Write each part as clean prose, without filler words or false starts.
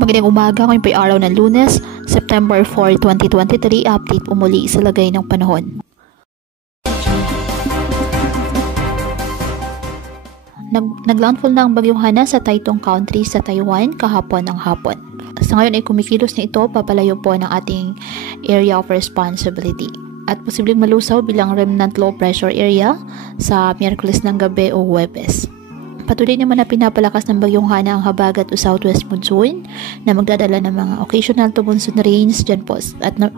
Magandang umaga, ngayon po'y araw ng Lunes, September 4, 2023, update po muli sa lagay ng panahon. Naglandfall na ang bagyong Hana sa Taitung County sa Taiwan kahapon ng hapon. Sa ngayon ay kumikilos na ito papalayo po ng ating area of responsibility at posibleng malusaw bilang remnant low pressure area sa Miyerkules ng gabi o Huwebes. Patuloy naman na pinapalakas ng bagyong Hana ang habagat o southwest monsoon na magdadala ng mga occasional to monsoon rains dyan po at na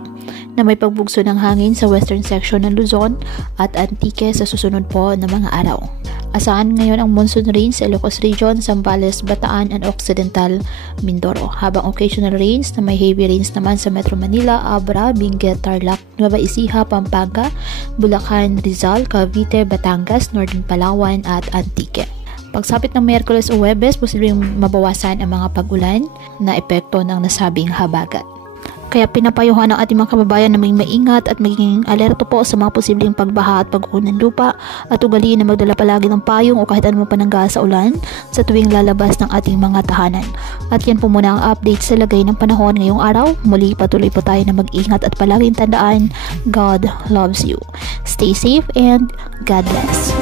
may pagbugso ng hangin sa western section ng Luzon at Antique sa susunod po na mga araw. Asahan ngayon ang monsoon rains sa Ilocos Region, Zambales, Bataan and Occidental Mindoro, habang occasional rains na may heavy rains naman sa Metro Manila, Abra, Benguet, Tarlac, Nueva Ecija, Pampanga, Bulacan, Rizal, Cavite, Batangas, Northern Palawan at Antique. Pagsapit ng Miyerkules o Huwebes, posibleng mabawasan ang mga pag-ulan na epekto ng nasabing habagat. Kaya pinapayuhan ng ating mga kababayan na may maingat at maging alerto po sa mga posibleng pagbaha at pag-uho ng lupa at ugaliin na magdala palagi ng payong o kahit anumang panangga sa ulan sa tuwing lalabas ng ating mga tahanan. At yan po muna ang update sa lagay ng panahon ngayong araw. Muli patuloy po tayo na mag-ingat at palaging tandaan, God loves you. Stay safe and God bless.